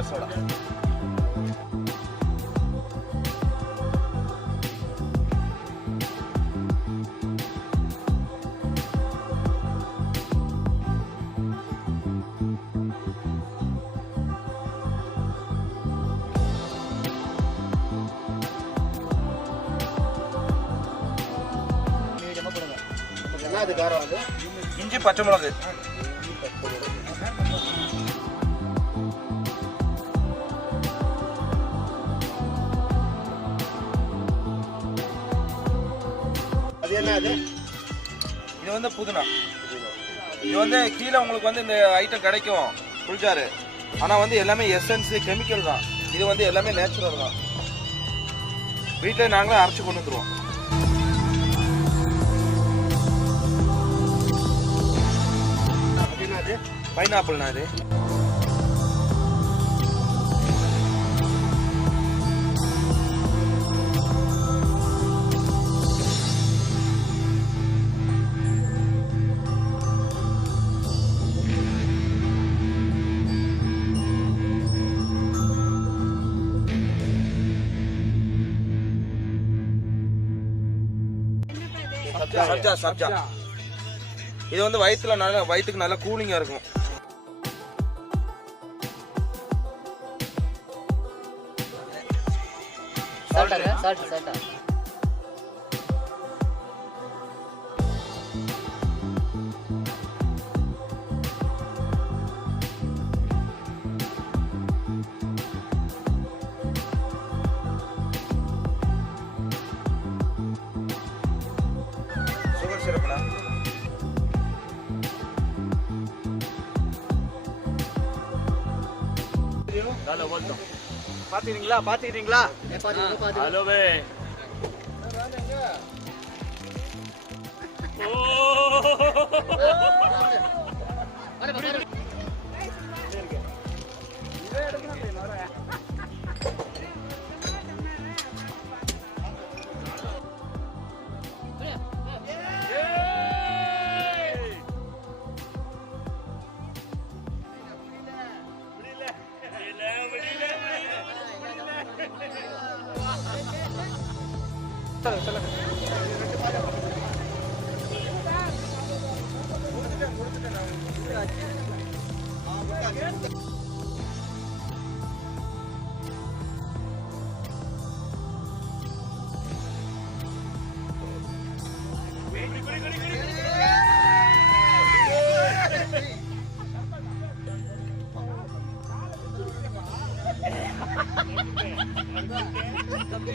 Fuljar soda. அது காரம் அது இஞ்சி பச்சை மிளகு அது என்ன அது இது வந்து புதினா இது வந்து கீழே உங்களுக்கு வந்து இந்த ஐட்டம் கிடைக்கும் புல்ஜாரு ஆனா வந்து எல்லாமே எசன்ஸ் கெமிக்கல் தான் இது வந்து எல்லாமே நேச்சுரல் தான் வீட்டில் நாங்களே அரைச்சு கொண்டு வந்துருவோம் பைனாப்பிள்னா இது சப்ஜா சப்ஜா இது வந்து வயிற்றுக்கு நல்லா கூலிங்கா இருக்கும் சால்ட் சுகர் சிரப்னா ஹலோ வெல்கம் பாத்துக்கிட்டீங்களா ஹலோ வே